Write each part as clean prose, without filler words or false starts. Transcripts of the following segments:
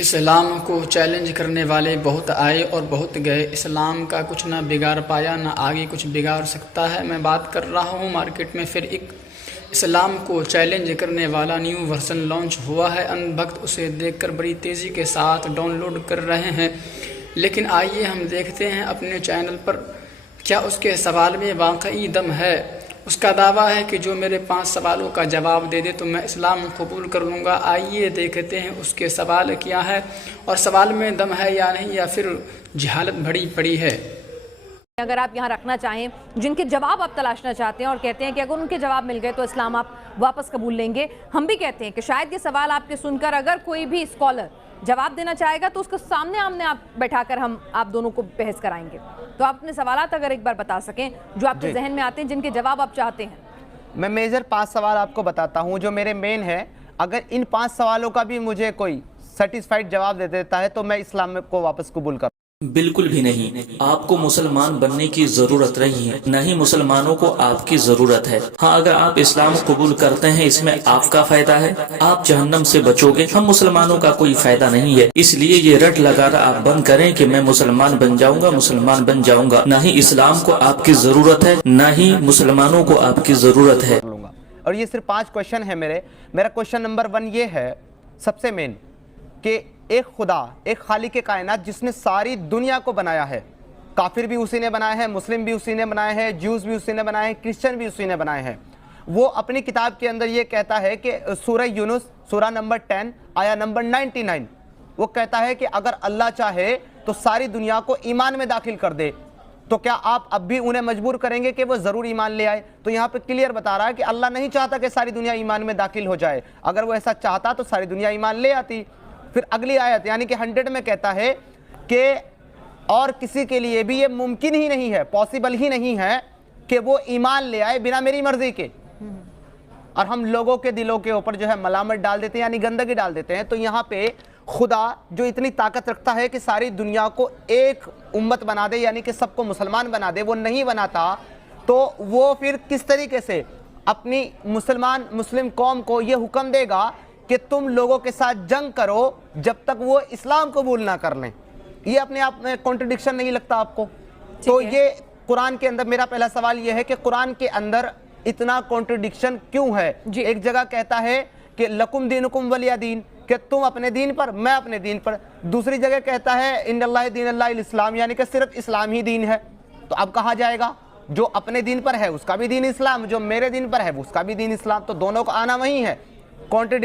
اسلام کو چیلنج کرنے والے بہت آئے اور بہت گئے، اسلام کا کچھ نہ بگاڑ پایا نہ آگے کچھ بگاڑ سکتا ہے۔ میں بات کر رہا ہوں مارکیٹ میں پھر ایک اسلام کو چیلنج کرنے والا نیو ورژن لانچ ہوا ہے۔ ان بھکت اسے دیکھ کر بڑی تیزی کے ساتھ ڈاؤن لوڈ کر رہے ہیں، لیکن آئیے ہم دیکھتے ہیں اپنے چینل پر کیا اس کے سوال میں واقعی دم ہے۔ اس کا دعویٰ ہے کہ جو میرے 5 سوالوں کا جواب دے دے تو میں اسلام قبول کر لوں گا۔ آئیے دیکھتے ہیں اس کے سوال کیا ہے اور سوال میں دم ہے یا نہیں، یا پھر جہالت بھری پڑی ہے۔ اگر آپ یہاں رکھنا چاہیں، جن کے جواب آپ تلاشنا چاہتے ہیں اور کہتے ہیں کہ اگر ان کے جواب مل گئے تو اسلام آپ واپس قبول لیں گے، ہم بھی کہتے ہیں کہ شاید یہ سوال آپ کے سن کر اگر کوئی بھی اسکالر جواب دینا چاہے گا تو اس کو سامنے آمنے آپ بیٹھا کر ہم آپ دونوں کو بحث کرائیں گے۔ تو آپ اپنے سوالات اگر ایک بار بتا سکیں جو آپ کے ذہن میں آتے ہیں، جن کے جواب آپ چاہتے ہیں۔ میں میجر 5 سوال آپ کو بتاتا ہوں جو میرے مین ہیں۔ اگر ان 5 سوالوں کا بھی مجھے کوئی سیٹسفائیڈ جواب دے دیتا ہے تو میں اسلام کو واپس قبول کروں۔ بالکل بھی نہیں، آپ کو مسلمان بننے کی ضرورت نہیں ہے، نہ ہی مسلمانوں کو آپ کی ضرورت ہے۔ ہاں، اگر آپ اسلام قبول کرتے ہیں اس میں آپ کا فائدہ ہے، آپ جہنم سے بچو گے، ہم مسلمانوں کا کوئی فائدہ نہیں ہے۔ اس لیے یہ رٹ لگانا آپ بند کریں کہ میں مسلمان بن جاؤں گا، مسلمان بن جاؤں گا۔ نہ ہی اسلام کو آپ کی ضرورت ہے، نہ ہی مسلمانوں کو آپ کی ضرورت ہے۔ اور یہ صرف 5 کوشچن ہے میرا کوشچن نمبر 1 یہ ہے سب سے مین کہ ایک خدا، ایک خالق کائنات جس نے ساری دنیا کو بنایا ہے، کافر بھی اسی نے بنایا ہے، مسلم بھی اسی نے بنایا ہے، جیوز بھی اسی نے بنایا ہے، کرسچن بھی اسی نے بنایا ہے۔ وہ اپنی کتاب کے اندر یہ کہتا ہے کہ سورہ یونس سورہ نمبر 10 آیا نمبر 99، وہ کہتا ہے کہ اگر اللہ چاہے تو ساری دنیا کو ایمان میں داخل کر دے، تو کیا آپ اب بھی انہیں مجبور کریں گے کہ وہ ضرور ایمان لے آئے؟ تو یہاں پہ کلیئر بتا رہا ہے کہ اللہ نہیں چاہتا کہ ساری دنیا ایمان میں داخل ہو جائے، اگر وہ ایسا چاہتا تو ساری دنیا ایمان لے آتی۔ پھر اگلی آیت یعنی کہ 100 میں کہتا ہے کہ اور کسی کے لیے بھی یہ ممکن ہی نہیں ہے، پاسبل ہی نہیں ہے کہ وہ ایمان لے آئے بنا میری مرضی کے۔ اور ہم لوگوں کے دلوں کے اوپر جو ہے ملامت ڈال دیتے ہیں، یعنی گندگی ڈال دیتے ہیں۔ تو یہاں پہ خدا جو اتنی طاقت رکھتا ہے کہ ساری دنیا کو ایک امت بنا دے، یعنی کہ سب کو مسلمان بنا دے، وہ نہیں بناتا تو وہ پھر کس طریقے سے اپنی مسلم قوم کو یہ حکم دے گا کہ تم لوگوں کے ساتھ جنگ کرو جب تک وہ اسلام قبول نہ کر لیں؟ یہ اپنے آپ میں کنٹرڈکشن نہیں لگتا آپ کو؟ تو یہ قرآن کے اندر میرا پہلا سوال یہ ہے کہ قرآن کے اندر اتنا کنٹرڈکشن کیوں ہے؟ ایک جگہ کہتا ہے کہ لکم دینکم ولی دین، کہ تم اپنے دین پر، میں اپنے دین پر۔ دوسری جگہ کہتا ہے ان اللہ دین اللہ الاسلام، یعنی کہ صرف اسلام ہی دین ہے۔ تو اب کہا جائے گا جو اپنے دین پر ہے اس کا بھی دین اسلام، جو میرے دین پر ہے اس کا بھی دین اسلام، تو دونوں کا آنا وہی ہے۔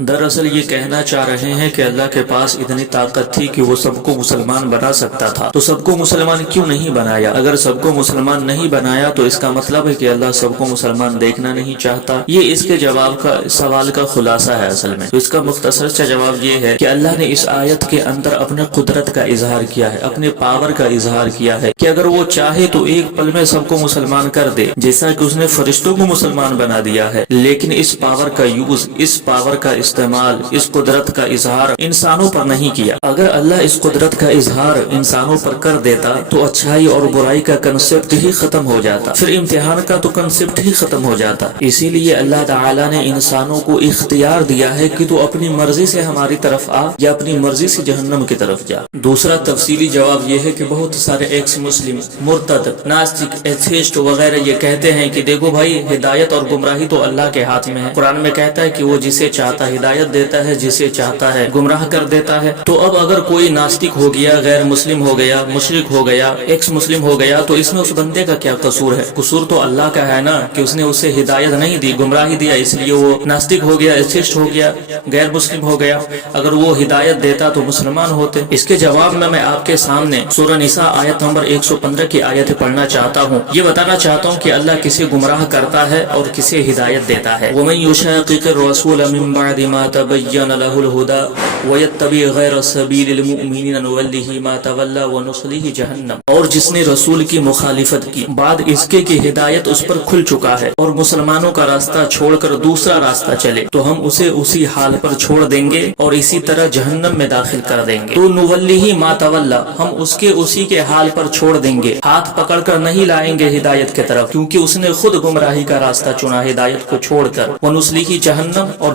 دراصل یہ کہنا چاہ رہے ہیں کہ اللہ کے پاس اتنی طاقت تھی کہ وہ سب کو مسلمان بنا سکتا تھا، تو سب کو مسلمان کیوں نہیں بنایا؟ اگر سب کو مسلمان نہیں بنایا تو اس کا مطلب ہے کہ اللہ سب کو مسلمان دیکھنا نہیں چاہتا۔ یہ اس کے جواب کا سوال کا خلاصہ ہے اصل میں۔ تو اس کا مختصر سا جواب یہ ہے کہ اللہ نے اس آیت کے اندر اپنے قدرت کا اظہار کیا ہے، اپنے پاور کا اظہار کیا ہے کہ اگر وہ چاہے تو ایک پل میں سب کو مسلمان کر دے، جیسا کہ اس نے فرشتوں کو مسلمان بنا دیا ہے۔ لیکن اس پاور کا یوز، اس پاور کا استعمال، اس قدرت کا اظہار انسانوں پر نہیں کیا۔ اگر اللہ اس قدرت کا اظہار انسانوں پر کر دیتا تو اچھائی اور برائی کا کنسپٹ ہی ختم ہو جاتا، پھر امتحان کا تو کنسپٹ ہی ختم ہو جاتا۔ اسی لیے اللہ تعالیٰ نے انسانوں کو اختیار دیا ہے کہ تو اپنی مرضی سے ہماری طرف آ یا اپنی مرضی سے جہنم کی طرف جا۔ دوسرا تفصیلی جواب یہ ہے کہ بہت سارے ایکس مسلم، مرتد، ناستک، ایتھیسٹ وغیرہ یہ کہتے ہیں کہ دیکھو بھائی، ہدایت اور گمراہی تو اللہ کے ہاتھ میں ہے۔ قرآن میں کہتا ہے کہ وہ جسے چاہتا ہدایت دیتا ہے، جسے چاہتا ہے گمراہ کر دیتا ہے۔ تو اب اگر کوئی ناستک ہو گیا، غیر مسلم ہو گیا، مشرک ہو گیا، ایکس مسلم ہو گیا، تو اس میں اس بندے کا کیا قصور ہے؟ قصور تو اللہ کا ہے نا کہ اس نے اسے ہدایت نہیں دی، گمراہی دیا، اس لیے وہ ناستک ہو گیا، ایتھیسٹ ہو گیا، غیر مسلم ہو گیا۔ اگر وہ ہدایت دیتا تو مسلمان ہوتے۔ اس کے جواب میں آپ کے سامنے سورہ نساء آیت نمبر 115 کی آیت پڑھنا چاہتا ہوں۔ یہ بتانا چاہتا ہوں کہ اللہ کسے گمراہ کرتا ہے اور کسے ہدایت دیتا ہے۔ وَمَن يُشَاقِقِ الرَّسُولَ مِن بَعْدِ مَا تَبَيَّنَ لَهُ الْهُدَى وَيَتَّبِعْ غَيْرَ سَبِيلِ الْمُؤْمِنِينَ نُوَلِّهِ مَا تَوَلَّى وَنُصْلِهِ جَهَنَّمَ۔ اور جس نے رسول کی مخالفت کی بعد اس کے کہ ہدایت اس پر کھل چکا ہے اور مسلمانوں کا راستہ چھوڑ کر دوسرا راستہ چلے، تو ہم اسے اسی حال پر چھوڑ دیں گے اور اسی طرح جہنم میں داخل کر دیں گے۔ تو نُوَلِّهِ مَا تَوَلَّى، ہم اس کے اسی کے حال پر چھوڑ دیں گے، ہاتھ پکڑ کر نہیں لائیں گے ہدایت کی طرف، کیونکہ اس نے خود گمراہی کا راستہ چنا ہدایت کو چھوڑ کر۔ وَنُصْلِهِ جَهَنَّمَ، اور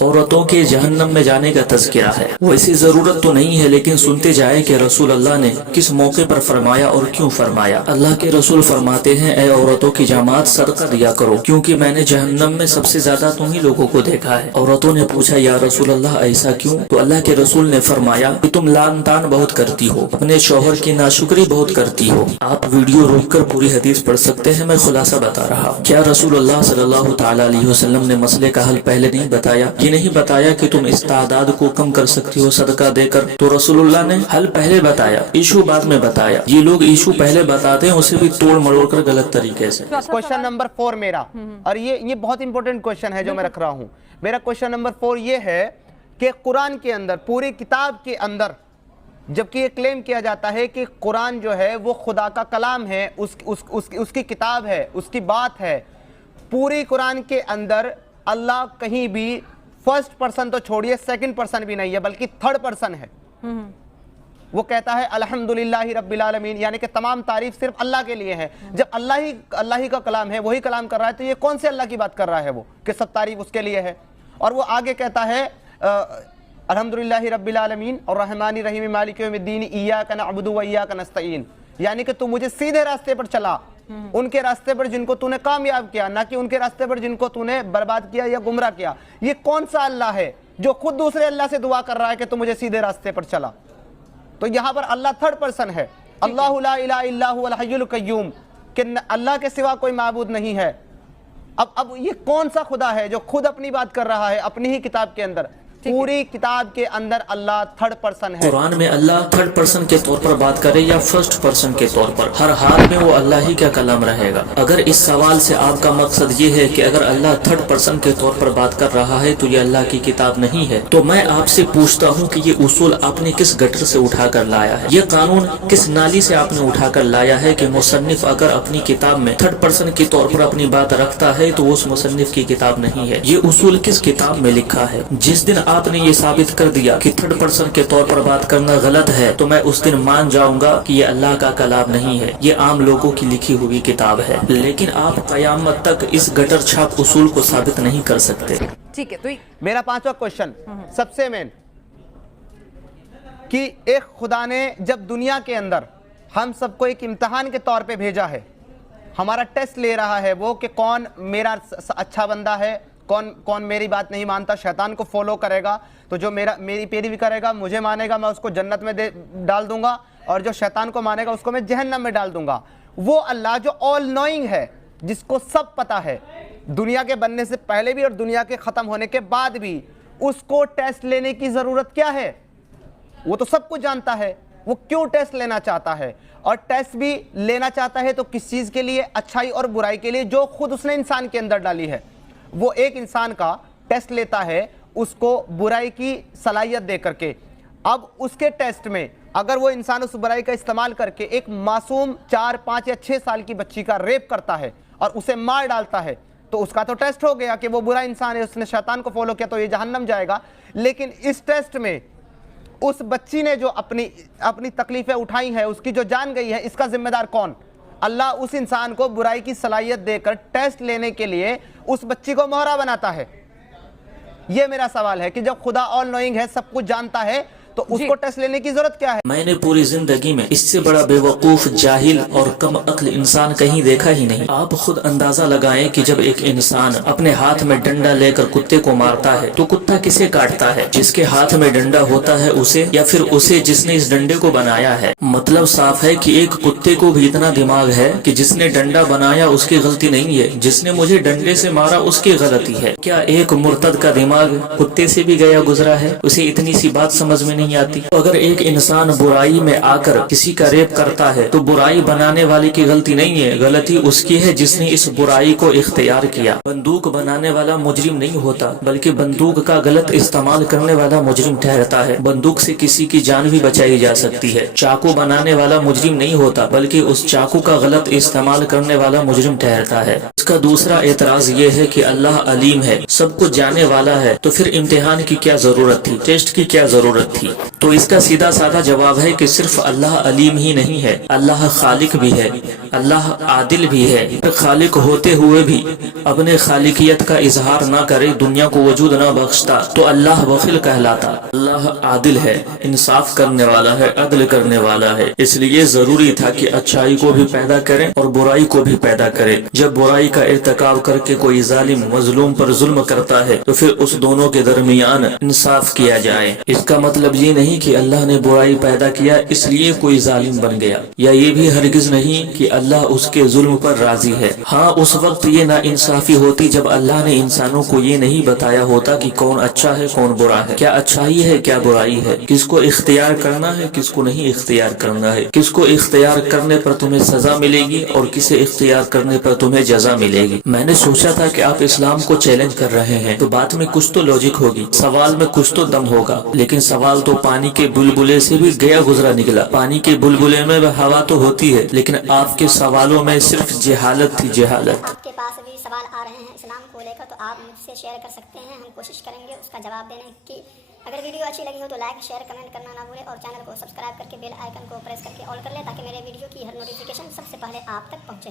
عورتوں کے جہنم میں جانے کا تذکرہ ہے۔ ویسی ضرورت تو نہیں ہے، لیکن سنتے جائے کہ رسول اللہ نے کس موقع پر فرمایا اور کیوں فرمایا۔ اللہ کے رسول فرماتے ہیں، اے عورتوں کی جماعت صدقہ دیا کرو، کیونکہ میں نے جہنم میں سب سے زیادہ تم ہی لوگوں کو دیکھا ہے۔ عورتوں نے پوچھا، یا رسول اللہ ایسا کیوں؟ تو اللہ کے رسول نے فرمایا کہ تم لان تان بہت کرتی ہو، اپنے شوہر کی ناشکری بہت کرتی ہو۔ آپ ویڈیو روک کر پوری حدیث پڑھ سکتے ہیں، میں خلاصہ بتا رہا ہوں۔ کیا رسول اللہ صلی اللہ تعالی علیہ وسلم نے مسئلے کا حل پہلے نہیں بتایا؟ یہ نہیں بتایا کہ تم اس تعداد کو کم کر سکتی ہو صدقہ دے کر؟ تو رسول اللہ نے حل پہلے بتایا، ایشو بعد میں بتایا۔ یہ لوگ ایشو پہلے بتاتے ہیں، اسے بھی توڑ مروڑ کر غلط طریقے سے۔ کوشچن نمبر 4 میرا، اور یہ بہت امپورٹنٹ کوشچن ہے جو میں رکھ رہا ہوں۔ میرا کوشچن نمبر 4 یہ ہے کہ قرآن کے اندر، پوری کتاب کے اندر، جبکہ یہ کلیم کیا جاتا ہے کہ قرآن جو ہے وہ خدا کا کلام ہے، اس کی کتاب ہے، اس کی بات ہے، پوری قرآن کے اندر اللہ کہیں بھی فرسٹ پرسن تو چھوڑیے، سیکنڈ پرسن بھی نہیں ہے، بلکہ تھرڈ پرسن ہے۔ وہ کہتا ہے الحمدللہ رب العالمین، یعنی کہ تمام تعریف صرف اللہ کے لیے ہے۔ جب اللہ ہی کا کلام ہے، وہی کلام کر رہا ہے، تو یہ کون سے اللہ کی بات کر رہا ہے وہ کہ سب تعریف اس کے لیے ہے؟ اور وہ آگے کہتا ہے الحمدللہ رب العالمین الرحمن الرحیم مالک یوم الدین ایاک نعبد و ایاک نستعین، یعنی کہ تو مجھے سیدھے راستے پر چلا، ان کے راستے پر جن کو تو نے کامیاب کیا، نہ کہ ان کے راستے پر جن کو تو نے برباد کیا یا گمراہ کیا۔ یہ کون سا اللہ ہے جو خود دوسرے اللہ سے دعا کر رہا ہے کہ تو مجھے سیدھے راستے پر چلا؟ تو یہاں پر اللہ تھرڈ پرسن ہے، اللہ لا الہ الا هو الحی القیوم، کہ اللہ کے سوا کوئی معبود نہیں ہے۔ اب یہ کون سا خدا ہے جو خود اپنی بات کر رہا ہے اپنی ہی کتاب کے اندر؟ پوری کتاب کے اندر اللہ تھرڈ پرسن ہے۔ قرآن میں اللہ تھرڈ پرسن کے طور پر بات کرے یا فرسٹ پرسن کے طور پر، ہر حال میں وہ اللہ ہی کا کلام رہے گا۔ اگر اس سوال سے آپ کا مقصد یہ ہے کہ اگر اللہ تھرڈ پرسن کے طور پر بات کر رہا ہے تو یہ اللہ کی کتاب نہیں ہے، تو میں آپ سے پوچھتا ہوں کہ یہ اصول آپ نے کس گٹر سے اٹھا کر لایا ہے؟ یہ قانون کس نالی سے آپ نے اٹھا کر لایا ہے کہ مصنف اگر اپنی کتاب میں تھرڈ پرسن کے طور پر اپنی بات رکھتا ہے تو وہ اس مصنف کی کتاب نہیں ہے؟ یہ اصول کس کتاب میں لکھا ہے؟ جس دن آپ نے یہ ثابت کر دیا کہ تھرڈ پرسن کے طور پر بات کرنا غلط ہے، تو میں اس دن مان جاؤں گا کہ یہ اللہ کا کلام نہیں ہے، یہ عام لوگوں کی لکھی ہوئی کتاب ہے۔ لیکن آپ قیامت تک اس گٹر چھاپ اصول کو ثابت نہیں کر سکتے۔ ٹھیک ہے، تو میرا 5واں کوشچن سب سے مین، کہ ایک خدا نے جب دنیا کے اندر ہم سب کو ایک امتحان کے طور پہ بھیجا ہے، ہمارا ٹیسٹ لے رہا ہے وہ کہ کون میرا اچھا بندہ ہے، کون میری بات نہیں مانتا، شیطان کو فالو کرے گا تو جو میری پیروی کرے گا، مجھے مانے گا، میں اس کو جنت میں ڈال دوں گا، اور جو شیطان کو مانے گا اس کو میں جہنم میں ڈال دوں گا۔ وہ اللہ جو آل نوئنگ ہے، جس کو سب پتا ہے، دنیا کے بننے سے پہلے بھی اور دنیا کے ختم ہونے کے بعد بھی، اس کو ٹیسٹ لینے کی ضرورت کیا ہے؟ وہ تو سب کچھ جانتا ہے، وہ کیوں ٹیسٹ لینا چاہتا ہے؟ اور ٹیسٹ بھی لینا چاہتا ہے تو کس چیز کے لیے؟ اچھائی اور برائی کے لیے، جو خود اس نے انسان کے اندر ڈالی ہے۔ وہ ایک انسان کا ٹیسٹ لیتا ہے اس کو برائی کی صلاحیت دے کر کے۔ اب اس کے ٹیسٹ میں اگر وہ انسان اس برائی کا استعمال کر کے ایک معصوم 4، 5 یا 6 سال کی بچی کا ریپ کرتا ہے اور اسے مار ڈالتا ہے، تو اس کا تو ٹیسٹ ہو گیا کہ وہ برا انسان ہے، اس نے شیطان کو فالو کیا تو یہ جہنم جائے گا۔ لیکن اس ٹیسٹ میں اس بچی نے جو اپنی تکلیفیں اٹھائی ہیں، اس کی جو جان گئی ہے، اس کا ذمہ دار کون؟ اللہ اس انسان کو برائی کی صلاحیت دے کر ٹیسٹ لینے کے لیے اس بچی کو مہرا بناتا ہے۔ یہ میرا سوال ہے کہ جب خدا آل نوئنگ ہے، سب کچھ جانتا ہے، تو اس کو ٹیسٹ لینے کی ضرورت کیا ہے؟ میں نے پوری زندگی میں اس سے بڑا بے وقوف، جاہل اور کم عقل انسان کہیں دیکھا ہی نہیں۔ آپ خود اندازہ لگائیں کہ جب ایک انسان اپنے ہاتھ میں ڈنڈا لے کر کتے کو مارتا ہے تو کتا کسے کاٹتا ہے؟ جس کے ہاتھ میں ڈنڈا ہوتا ہے اسے، یا پھر اسے جس نے اس ڈنڈے کو بنایا ہے؟ مطلب صاف ہے کہ ایک کتے کو بھی اتنا دماغ ہے کہ جس نے ڈنڈا بنایا اس کی غلطی نہیں ہے، جس نے مجھے ڈنڈے سے مارا اس کی غلطی ہے۔ کیا ایک مرتد کا دماغ کتے سے بھی گیا گزرا ہے؟ اسے اتنی سی بات سمجھ میں نہیں آتی؟ اگر ایک انسان برائی میں آ کر کسی کا ریپ کرتا ہے تو برائی بنانے والے کی غلطی نہیں ہے، غلطی اس کی ہے جس نے اس برائی کو اختیار کیا۔ بندوق بنانے والا مجرم نہیں ہوتا، بلکہ بندوق کا غلط استعمال کرنے والا مجرم ٹھہرتا ہے۔ بندوق سے کسی کی جان بھی بچائی جا سکتی ہے۔ چاقو بنانے والا مجرم نہیں ہوتا، بلکہ اس چاقو کا غلط استعمال کرنے والا مجرم ٹھہرتا ہے۔ اس کا دوسرا اعتراض یہ ہے کہ اللہ علیم ہے، سب کچھ جانے والا ہے، تو پھر امتحان کی کیا ضرورت تھی، ٹیسٹ کی کیا ضرورت تھی؟ تو اس کا سیدھا سادہ جواب ہے کہ صرف اللہ علیم ہی نہیں ہے، اللہ خالق بھی ہے، اللہ عادل بھی ہے۔ خالق ہوتے ہوئے بھی اپنے خالقیت کا اظہار نہ کرے، دنیا کو وجود نہ بخشتا تو اللہ بخیل کہلاتا۔ اللہ عادل ہے، انصاف کرنے والا ہے، عدل کرنے والا ہے، اس لیے ضروری تھا کہ اچھائی کو بھی پیدا کرے اور برائی کو بھی پیدا کرے۔ جب برائی کا ارتکاب کر کے کوئی ظالم مظلوم پر ظلم کرتا ہے تو پھر اس دونوں کے درمیان انصاف کیا جائے۔ اس کا مطلب یہ نہیں کہ اللہ نے برائی پیدا کیا اس لیے کوئی ظالم بن گیا، یا یہ بھی ہرگز نہیں کہ اللہ اس کے ظلم پر راضی ہے۔ ہاں اس وقت یہ نا انصافی ہوتی جب اللہ نے انسانوں کو یہ نہیں بتایا ہوتا کہ کون اچھا ہے کون برا ہے، کیا اچھائی ہے کیا برائی ہے، کس کو اختیار کرنا ہے کس کو نہیں اختیار کرنا ہے، کس کو اختیار کرنے پر تمہیں سزا ملے گی اور کسے اختیار کرنے پر تمہیں جزا ملے گی۔ میں نے سوچا تھا کہ آپ اسلام کو چیلنج کر رہے ہیں تو بات میں کچھ تو لاجک ہوگی، سوال میں کچھ تو دم ہوگا، لیکن سوال تو پانی کے بلبلے سے بھی گیا گزرا نکلا۔ پانی کے بلبلے میں ہوا تو ہوتی ہے لیکن آپ کے سوالوں میں صرف جہالت تھی، جہالت۔ آپ کے پاس بھی سوال آ رہے ہیں اسلام کو لے کر تو آپ مجھ سے شیئر کر سکتے ہیں، ہم کوشش کریں گے اس کا جواب دینے کی۔ اگر ویڈیو اچھی لگی ہو تو لائک شیئر کمنٹ کرنا نہ بھولیں اور چینل کو سبسکرائب کر کے بیل آئیکن کو پریس کر کے آل کر لیں تاکہ میرے ویڈیو کی ہر نوٹیفیکیشن سب سے پہلے آپ تک پہنچے۔